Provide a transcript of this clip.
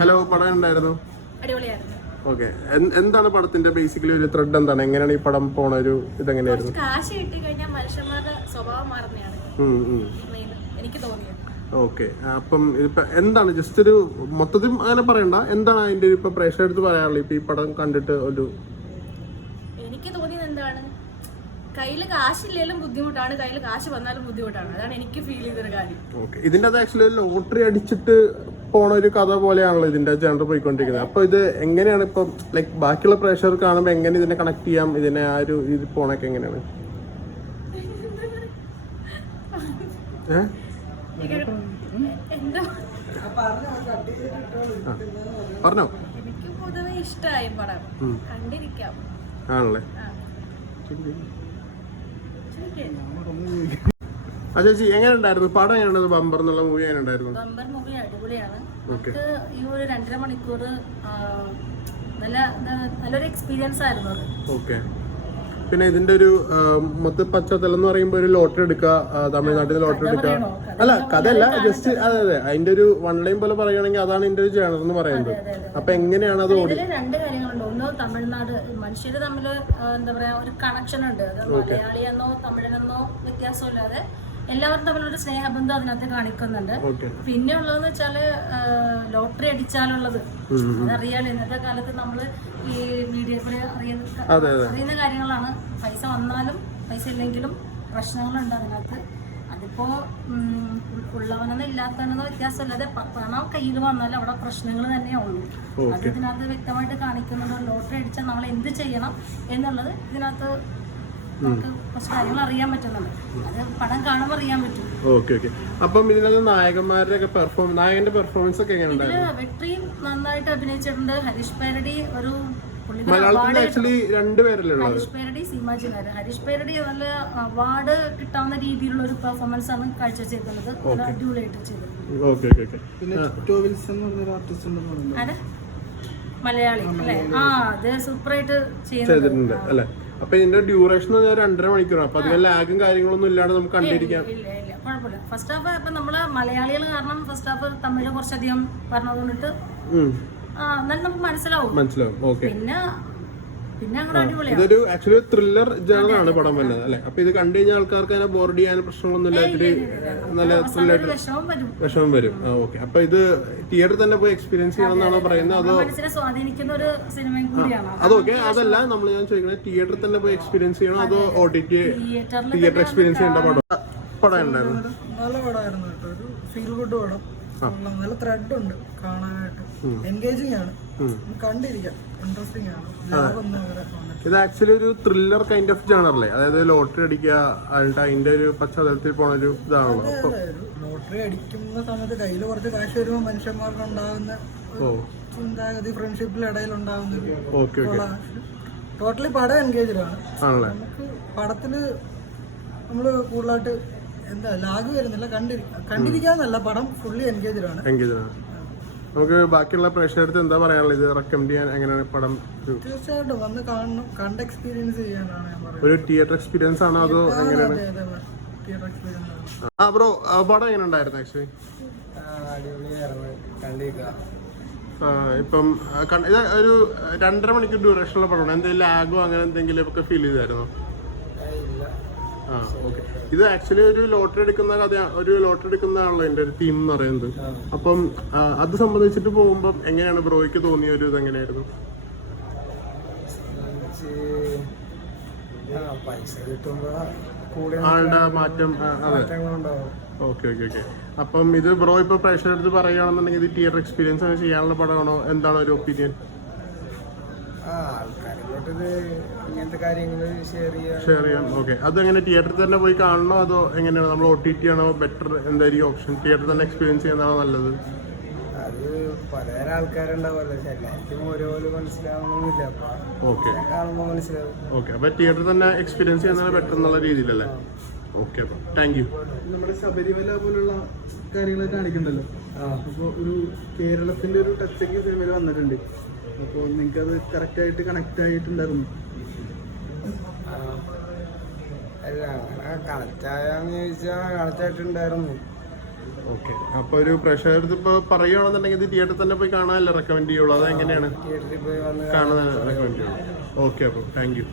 Hello, പടം ഉണ്ടായിരുന്നു. അടിപൊളിയായിരുന്നു. ഓക്കെ, എന്താണ് പടത്തിന്റെ ബേസിക്കലി ഒരു ത്രെഡ്? എന്താണ്, എങ്ങനെയാണ് ഈ പടം പോണ ഒരു ഇതെങ്ങനെയായിരുന്നു? കാശ് കിട്ടി കഴിഞ്ഞാൽ മനുഷ്യന്മാരുടെ സ്വഭാവം മാറുന്നതാണ് എനിക്ക് തോന്നിയത്. ഓക്കെ, അപ്പം ഇപ്പൊ എന്താണ് ജസ്റ്റ് ഒരു മൊത്തത്തിൽ അങ്ങനെ പറയണ്ട, എന്താണ് അതിന്റെ ഇപ്പൊ പ്രേക്ഷകർക്ക് പറയാനുള്ളത് ഇപ്പൊ ഈ പടം കണ്ടിട്ട്? എനിക്ക് തോന്നിയത് എന്താണ്, കയ്യിൽ കാശില്ലെങ്കിലും ബുദ്ധിമുട്ടാണ്, കയ്യിൽ കാശ് വന്നാലും ബുദ്ധിമുട്ടാണ്. അതാണ് എനിക്ക് ഫീൽ ചെയ്തൊരു കാര്യം. ഓക്കെ, ഇതിന്റെ അത് ആക്ച്വലി ലോട്ടറി അടിച്ചിട്ട് പോണ ഒരു കഥ പോലെയാണല്ലോ ഇതിന്റെ ജനറൽ പോയിക്കൊണ്ടിരിക്കുന്നത്. അപ്പൊ ഇത് എങ്ങനെയാണ് ഇപ്പൊ ലൈക്ക് ബാക്കിയുള്ള പ്രേക്ഷകർ കാണുമ്പോൾ എങ്ങനെ ഇതിനെ കണക്ട് ചെയ്യാം, ഇതിനെ ആ ഒരു ഇത് പോണൊക്കെ എങ്ങനെയാണ്? പറഞ്ഞോ. എനിക്ക് പൊതുവെ ഇഷ്ടമായി പടം, കണ്ടിരിക്കാം. ആണല്ലേ. ചേച്ചി, എങ്ങനെ ഉണ്ടായിരുന്നു പടം? എങ്ങനെയുണ്ടായിരുന്നു? ബമ്പർ എന്നുള്ള മൂവി എങ്ങനെ ഉണ്ടായിരുന്നു? ബമ്പർ മൂവി അടിപൊളിയാണ്. നമുക്ക് ഈ ഒരു 2.5 മണിക്കൂർ നല്ലൊരു എക്സ്പീരിയൻസ് ആയിരുന്നു അത്. ഓക്കെ, പിന്നെ ഇതിന്റെ ഒരു മൊത്ത പശ്ചാത്തലം എന്ന് പറയുമ്പോൾ ഒരു ലോട്ടറി എടുക്കുക, തമിഴ്നാട്ടിൽ നിന്ന് ലോട്ടറി എടുക്കുക. അല്ല, കഥയല്ല, ജസ്റ്റ് അതെ അതിന്റെ ഒരു വൺ ലൈൻ പോലെ പറയുകയാണെങ്കിൽ അതാണ് ഇതിന്റെ ഒരു ജേണർ എന്ന് പറയുന്നത്. അപ്പൊ എങ്ങനെയാണ് അത്? രണ്ട് കാര്യങ്ങളുണ്ട്. ഒന്ന്, തമിഴ്നാട് മനുഷ്യര് തമ്മിൽ എന്താ പറയാ ഒരു കണക്ഷൻ ഉണ്ട്. മലയാളിയെന്നോ തമിഴനെന്നോ വ്യത്യാസമില്ലാതെ എല്ലാവരും തമ്മിലൊരു സ്നേഹബന്ധം അതിനകത്ത് കാണിക്കുന്നുണ്ട്. പിന്നെ ഉള്ളതെന്ന് വെച്ചാല് ലോട്ടറി അടിച്ചാലുള്ളത് അതറിയാലോ. ഇന്നത്തെ കാലത്ത് നമ്മള് ഈ മീഡിയ കൂടെ അറിയുന്ന കാര്യങ്ങളാണ്. പൈസ വന്നാലും പൈസ ഇല്ലെങ്കിലും പ്രശ്നങ്ങളുണ്ട് അതിനകത്ത്. അതിപ്പോ ഉള്ളവനെന്നോ ഇല്ലാത്തവനെന്നോ വ്യത്യാസമില്ലാതെ പണം കയ്യിൽ വന്നാലും അവിടെ പ്രശ്നങ്ങൾ തന്നെയേ ഉള്ളൂ. അത് ഇതിനകത്ത് വ്യക്തമായിട്ട് കാണിക്കുന്നുണ്ട്. ലോട്ടറി അടിച്ചാൽ നമ്മൾ എന്ത് ചെയ്യണം എന്നുള്ളത് ഇതിനകത്ത് നമുക്ക് കുറച്ച് കാര്യങ്ങൾ അറിയാൻ പറ്റുന്നുണ്ട്. അത് പടം കാണുമ്പോൾ അറിയാൻ പറ്റും. ഓക്കെ, അപ്പം ഇതിനകത്ത് നായകന്റെ പെർഫോമൻസ് ഒക്കെ എങ്ങനെയുണ്ടായിരുന്നു? വെട്രിയും നന്നായിട്ട് അഭിനയിച്ചിട്ടുണ്ട്. ഹരീഷ് പേരടി ഒരു ഹരീഷ് പേരടി, സീമാജിനാര്. ഹരീഷ് പേരടി നല്ല അവാർഡ് കിട്ടാവുന്ന രീതിയിലുള്ള ഒരു പെർഫോമൻസ് ആണ് കാഴ്ചവെച്ചിരിക്കുന്നത്. അടിപൊളിയായിട്ട് ചെയ്തത്. മലയാളി അല്ലേ? അത് സൂപ്പറായിട്ട് ചെയ്യുന്നുണ്ട് അല്ലേ? അപ്പൊ ഇതിന്റെ ഡ്യൂറേഷൻ 2.5 മണിക്കൂറാണ്. അപ്പൊ അതിന് ലാഗും കാര്യങ്ങളൊന്നും ഇല്ലാതെ നമുക്ക് കണ്ടിരിക്കാം. ഇല്ല, കുഴപ്പമില്ല. ഫസ്റ്റ് ഹാഫ് ഇപ്പൊ നമ്മള് മലയാളികൾ കാരണം ഫസ്റ്റ് ഹാഫ് തമിഴ് കുറച്ചധികം പറഞ്ഞതുകൊണ്ടിട്ട് എന്നാലും നമുക്ക് മനസ്സിലാവും. ഓക്കെ, പിന്നെ ഇതൊരു ആക്ച്വലി ത്രില്ലർ ജേണറാണ് പടം വരുന്നത് അല്ലെ? അപ്പൊ ഇത് കണ്ടു കഴിഞ്ഞാൽ ആൾക്കാർക്ക് അങ്ങനെ ബോർഡ് ചെയ്യാൻ പ്രശ്നങ്ങളൊന്നും ഇല്ലാത്തൊരു നല്ല ത്രില്ലായിട്ട് വിഷമം വരും. ഓക്കെ, അപ്പൊ ഇത് തിയേറ്ററിൽ തന്നെ പോയി എക്സ്പീരിയൻസ് ചെയ്യണമെന്നാണോ പറയുന്നത്? അതോ സ്വാധീനിക്കുന്ന ഒരു സിനിമയും കൂടിയാണ്. അതൊക്കെ അതല്ല ഞാൻ ചോദിക്കുന്നത്, തിയേറ്ററിൽ തന്നെ പോയി എക്സ്പീരിയൻസ് ചെയ്യണോ അതോ തിയേറ്റർ എക്സ്പീരിയൻസ് ചെയ്യേണ്ട പടം ഉണ്ടായിരുന്നു? നല്ല പടമായിരുന്നു കേട്ടോ. ഒരു ഫീൽ ഗുഡ് പടം. നല്ല ത്രെഡ് ഉണ്ട് കാണാനായിട്ട്. എൻഗേജിങ് ആണ്, കണ്ടിരിക്കാം. ഇൻട്രസ്റ്റിംഗ് ആണ്. ഇത് ആക്ച്വലി ഒരു ത്രില്ലർ കൈൻഡ് ഓഫ് ജേണറല്ലേ? അതായത് ലോട്ടറി അടിക്കുക, അതിന്റെ ഒരു പശ്ചാത്തലത്തിൽ പോണ ഒരു ഇതാണല്ലോ. ലോട്ടറി അടിക്കുന്ന സമയത്ത് കയ്യിൽ കുറച്ച് കാശ് വരുമ്പോൾ മനുഷ്യന്മാർക്ക് ഉണ്ടാകുന്ന ചിന്താഗതി, ഫ്രണ്ട്ഷിപ്പിൽ ഇടയിൽ ഉണ്ടാകുന്ന ടോട്ടലി പടം എൻഗേജ്ഡ് ആണ്. നമുക്ക് പടത്തില് നമ്മള് കൂടുതലായിട്ട് എന്താ ലാഗ് വരുന്നില്ല. കണ്ടിരിക്കാന്നല്ല, പടം ഫുള്ളി എൻഗേജ്ഡ് ആണ്. നമുക്ക് ബാക്കിയുള്ള പ്രേക്ഷകർക്ക് എന്താ പറയാനുള്ളത്? ഇത് റെക്കമെൻഡ് ചെയ്യാൻ എങ്ങനെയാണ് പടം? തീർച്ചയായിട്ടും വന്ന് കാണണം, കണ്ട് എക്സ്പീരിയൻസ് ചെയ്യാനാണ് ഞാൻ പറയുന്നത്. ഒരു തിയേറ്റർ എക്സ്പീരിയൻസ് ആണോ അതോ എങ്ങനെയാണ്? Theatre experience. ബ്രോ, പടം എങ്ങനെ ഉണ്ടായിരുന്നു? ആക്ച്വലി ഇപ്പം ഇത് ഒരു 2.5 മണിക്കൂർ ഡ്യൂറേഷനുള്ള പടമാണ്. എന്തെങ്കിലും ലാഗോ അങ്ങനെ എന്തെങ്കിലും ഒക്കെ ഫീൽ ചെയ്തായിരുന്നോ? ഓക്കെ, ഇത് ആക്ച്വലി ഒരു ലോട്ടറി എടുക്കുന്ന കഥയാണ്. ഒരു ലോട്ടറി എടുക്കുന്നതാണല്ലോ എൻ്റെ ഒരു തീം എന്ന് പറയുന്നത്. അപ്പം അത് സംബന്ധിച്ചിട്ട് പോകുമ്പോൾ എങ്ങനെയാണ് ബ്രോയ്ക്ക് തോന്നിയ ഒരു ഇതെങ്ങനെയായിരുന്നു? ആളുടെ മാറ്റം. അതെ, ഓക്കെ. അപ്പം ഇത് ബ്രോ ഇപ്പൊ പ്രേക്ഷകരുടെ പറയുകയാണെന്നുണ്ടെങ്കിൽ ഇത് തിയേറ്റർ എക്സ്പീരിയൻസ് ചെയ്യാനുള്ള പടമാണോ? എന്താണ് ഒരു ഒപ്പീനിയൻ? ഷെയർ ചെയ്യാം. ഓക്കെ, അതെങ്ങനെ തിയേറ്ററിൽ തന്നെ പോയി കാണണോ അതോ എങ്ങനെയാണ്? നമ്മൾ OTT ആണോ ബെറ്റർ? എന്തായിരിക്കും ഓപ്ഷൻ? തിയേറ്ററിൽ തന്നെ എക്സ്പീരിയൻസ് ചെയ്യുന്നതാണോ നല്ലത്? അത് പല ആൾക്കാരുണ്ടാവുമല്ലോ, എല്ലാവർക്കും ഓരോരോ മനസ്സിലാവണമെന്നില്ല. ഓക്കെ, അപ്പൊ തിയേറ്ററിൽ തന്നെ എക്സ്പീരിയൻസ് ചെയ്യുന്നത് ബെറ്റർ എന്നുള്ള രീതിയിലല്ലേ? ഓക്കെ, അപ്പൊ താങ്ക് യു. നമ്മുടെ ശബരിമല പോലുള്ള കാര്യങ്ങൾ കാണിക്കണ്ടല്ലോ. അപ്പോൾ ഒരു കേരളത്തിന്റെ ഒരു ടച്ചൊക്കെ സിനിമയിൽ വന്നിട്ടുണ്ട്. അപ്പോൾ നിങ്ങൾക്ക് അത് കറക്റ്റ് ആയിട്ട് കണക്ട് ആയിട്ടുണ്ടായിരുന്നു? അല്ല, കണക്റ്റായെന്ന് ചോദിച്ചാൽ കണക്റ്റായിട്ടുണ്ടായിരുന്നു. ഓക്കെ. അപ്പൊ ഒരു പ്രേക്ഷകർക്ക് ഇപ്പൊ പറയുകയാണെന്നുണ്ടെങ്കിൽ ഇത് തിയേറ്ററിൽ തന്നെ പോയി കാണാനല്ലേ റെക്കമെൻഡ് ചെയ്യുള്ളൂ? അതെങ്ങനെയാണ് തിയേറ്ററിൽ പോയി വന്ന് കാണാൻ റെക്കമെൻഡ് ചെയ്യുള്ളൂ? ഓക്കെ, അപ്പോൾ താങ്ക് യു.